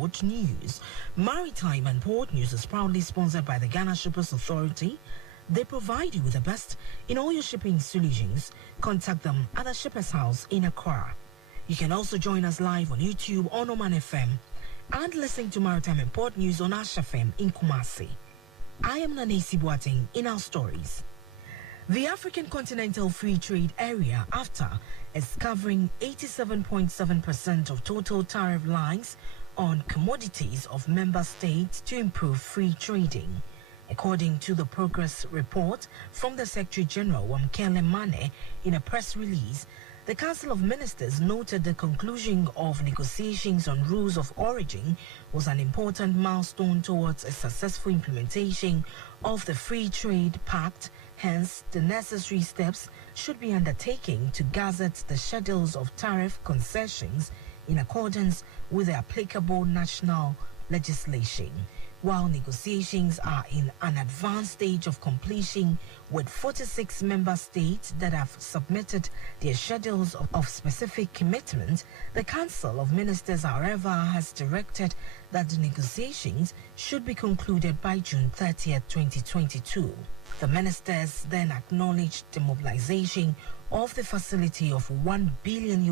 Port News. Maritime and Port News is proudly sponsored by the Ghana Shippers Authority. They provide you with the best in all your shipping solutions. Contact them at the Shippers House in Accra. You can also join us live on YouTube on Omanfm and listen to Maritime and Port News on Omanfm in Kumasi. I am Nanesi Boateng in our stories. The African Continental Free Trade Area, AfTA, is covering 87.7% of total tariff lines on commodities of member states to improve free trading. According to the progress report from the Secretary General Wamkele Mane in a press release, the Council of Ministers noted the conclusion of negotiations on rules of origin was an important milestone towards a successful implementation of the Free Trade Pact. Hence, the necessary steps should be undertaken to gazette the schedules of tariff concessions in accordance with the applicable national legislation. While negotiations are in an advanced stage of completion with 46 member states that have submitted their schedules of specific commitments, the Council of Ministers, however, has directed that the negotiations should be concluded by June 30th, 2022. The ministers then acknowledged the mobilization of the facility of $1 billion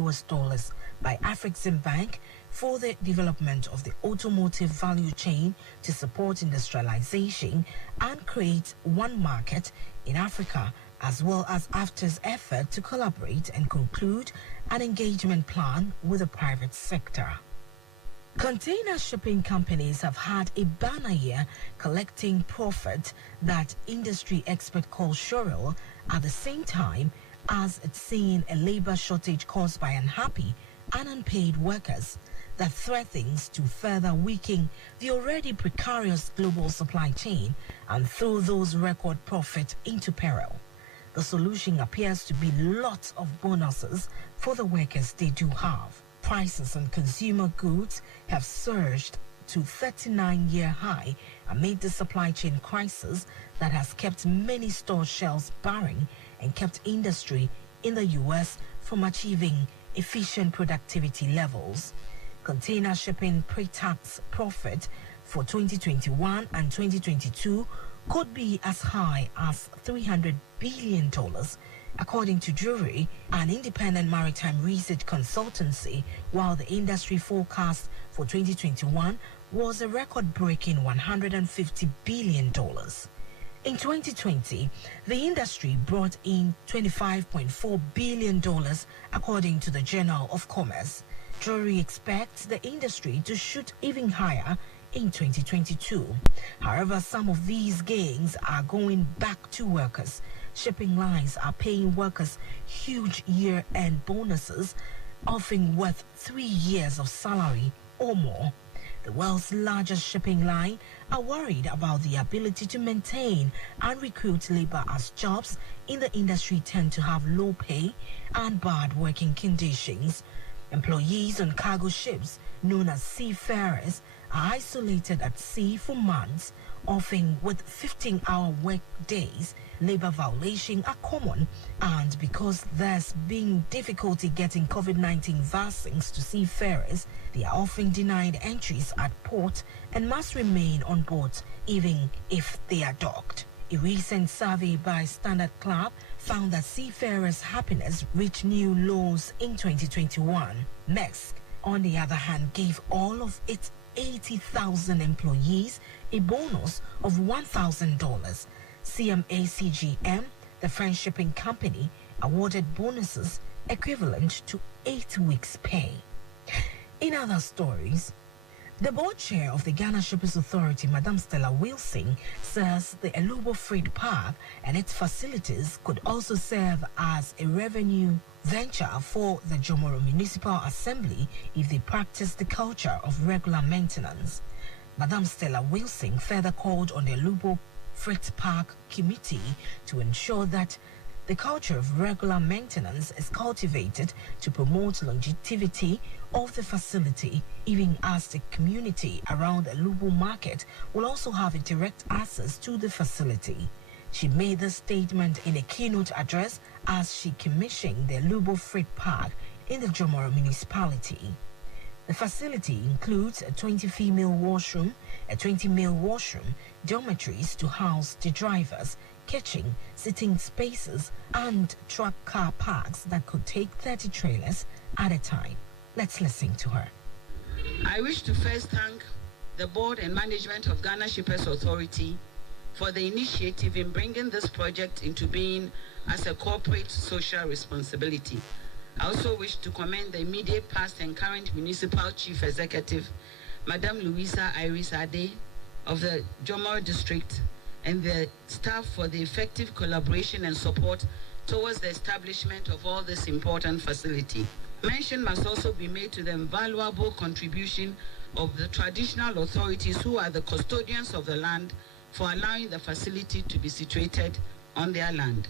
by Afrexim Bank for the development of the automotive value chain to support industrialization and create one market in Africa, as well as AfTA's effort to collaborate and conclude an engagement plan with the private sector. Container shipping companies have had a banner year collecting profit that industry expert calls surreal, at the same time as it's seeing a labor shortage caused by unhappy and unpaid workers that threatens to further weaken the already precarious global supply chain and throw those record profits into peril. The solution appears to be lots of bonuses for the workers they do have. Prices on consumer goods have surged to 39-year high amid the supply chain crisis that has kept many store shelves barren and kept industry in the U.S. from achieving efficient productivity levels. Container shipping pre-tax profit for 2021 and 2022 could be as high as $300 billion, according to Jury, an independent maritime research consultancy, while the industry forecast for 2021 was a record-breaking $150 billion. In 2020, the industry brought in $25.4 billion, according to the Journal of Commerce. Jury expects the industry to shoot even higher in 2022. However, some of these gains are going back to workers. Shipping lines are paying workers huge year-end bonuses, often worth 3 years of salary or more. The world's largest shipping line are worried about the ability to maintain and recruit labor, as jobs in the industry tend to have low pay and bad working conditions. Employees on cargo ships, known as seafarers, are isolated at sea for months, often with 15-hour work days. Labor violations are common, and because there's been difficulty getting COVID-19 vaccines to seafarers, they are often denied entries at port and must remain on board even if they are docked. A recent survey by Standard Club found that seafarers' happiness reached new lows in 2021. Maersk, on the other hand, gave all of its 80,000 employees a bonus of $1,000. CMA-CGM, the French shipping company, awarded bonuses equivalent to 8 weeks' pay. In other stories, the board chair of the Ghana Shippers Authority, Madam Stella Wilson, says the Elubo Freight Park and its facilities could also serve as a revenue venture for the Jomoro Municipal Assembly if they practice the culture of regular maintenance. Madam Stella Wilson further called on the Elubo Freight Park Committee to ensure that the culture of regular maintenance is cultivated to promote longevity of the facility, even as the community around the Elubo market will also have a direct access to the facility. She made this statement in a keynote address as she commissioned the Elubo Freight Park in the Jomoro municipality. The facility includes a 20-female washroom, a 20-male washroom, dormitories to house the drivers, kitchen, sitting spaces, and truck car parks that could take 30 trailers at a time. Let's listen to her. I wish to first thank the board and management of Ghana Shippers Authority for the initiative in bringing this project into being as a corporate social responsibility. I also wish to commend the immediate past and current Municipal Chief Executive, Madam Louisa Iris Ade of the Jomoro District, and the staff for the effective collaboration and support towards the establishment of all this important facility. Mention must also be made to the invaluable contribution of the traditional authorities who are the custodians of the land for allowing the facility to be situated on their land.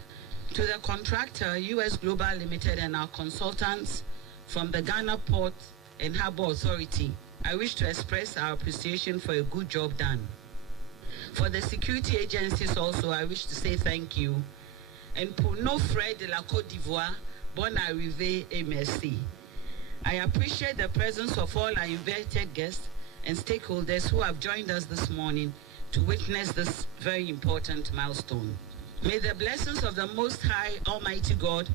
To the contractor, US Global Limited, and our consultants from the Ghana Port and Harbour Authority, I wish to express our appreciation for a good job done. For the security agencies also, I wish to say thank you. And pour nos frères de la Côte d'Ivoire, bonne arrivée et merci. I appreciate the presence of all our invited guests and stakeholders who have joined us this morning to witness this very important milestone. May the blessings of the Most High Almighty God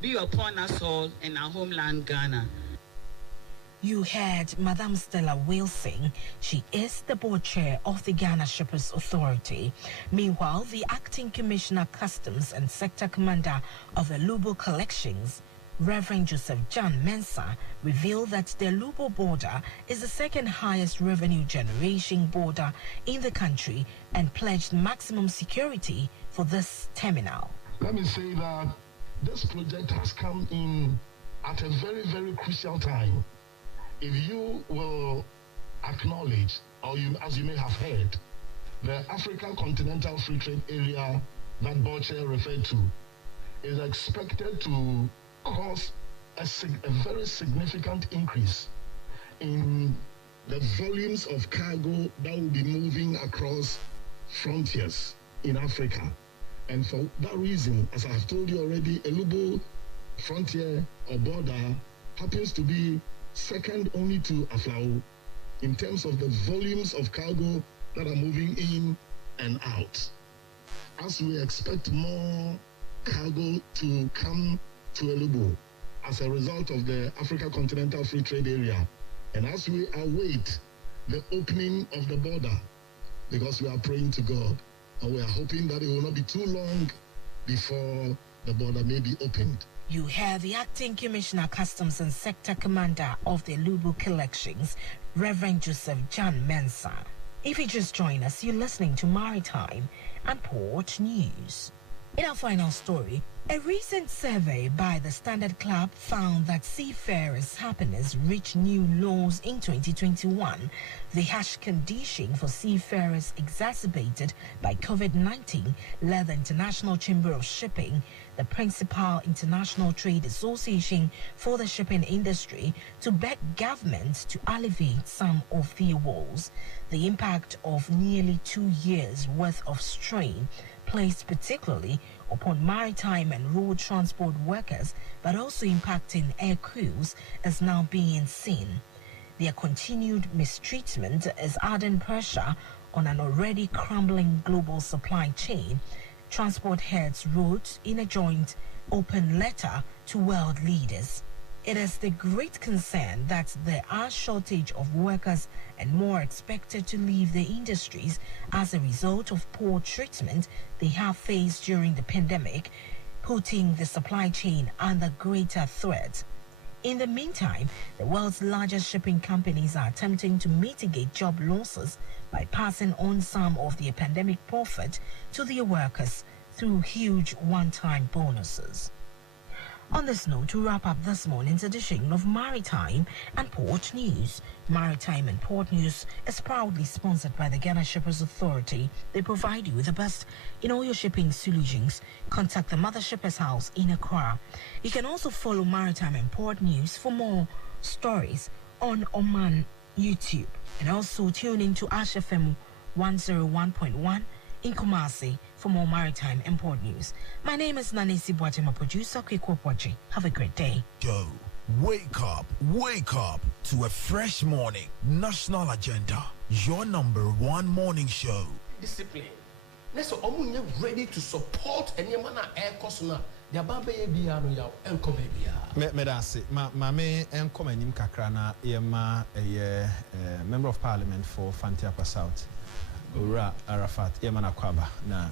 be upon us all in our homeland, Ghana. You heard Madam Stella Wilson. She is the board chair of the Ghana Shippers Authority. Meanwhile, the acting commissioner, customs and sector commander of the Lubo Collections, Reverend Joseph John Mensah, revealed that the Lubo border is the second highest revenue generation border in the country and pledged maximum security for this terminal. Let me say that this project has come in at a very, very crucial time. If you will acknowledge, or as you may have heard, the African Continental Free Trade Area that Boateng referred to is expected to cause a very significant increase in the volumes of cargo that will be moving across frontiers in Africa. And for that reason, as I have told you already, a Lubo frontier or border happens to be second only to Aflao in terms of the volumes of cargo that are moving in and out. As we expect more cargo to come to Elubo as a result of the Africa Continental Free Trade Area, and as we await the opening of the border, because we are praying to God and we are hoping that it will not be too long before the border may be opened. You heard the acting commissioner, customs and sector commander of the Lubo Collections, Reverend Joseph John Mensah. If you just join us, you're listening to Maritime and Port News. In our final story, a recent survey by the Standard Club found that seafarers' happiness reached new lows in 2021. The harsh condition for seafarers exacerbated by COVID-19 led the International Chamber of Shipping, the principal international trade association for the shipping industry, to beg governments to alleviate some of their woes. The impact of nearly 2 years' worth of strain placed particularly upon maritime and road transport workers, but also impacting air crews, is now being seen. Their continued mistreatment is adding pressure on an already crumbling global supply chain. Transport heads wrote in a joint open letter to world leaders. It is the great concern that there are shortage of workers and more expected to leave the industries as a result of poor treatment they have faced during the pandemic, putting the supply chain under greater threat. In the meantime, the world's largest shipping companies are attempting to mitigate job losses by passing on some of their pandemic profit to their workers through huge one-time bonuses. On this note, to wrap up this morning's edition of Maritime and Port News. Maritime and Port News is proudly sponsored by the Ghana Shippers Authority. They provide you with the best in all your shipping solutions. Contact the Mother Shippers House in Accra. You can also follow Maritime and Port News for more stories on Oman YouTube. And also tune in to FM 101.1 in Kumasi for more maritime and port news. My name is Nanesi Boateng, my producer, Kwekwo Poche. Have a great day. Go Wake up to a fresh morning. National Agenda, your #1 morning show. Discipline. Let's all ready to support any man air cosuna. The baby biano yaw and come baby. Me da se ma me enkom anim kakra na yema a member of parliament for Fantiapa South Ura Arafat yema na kwaba na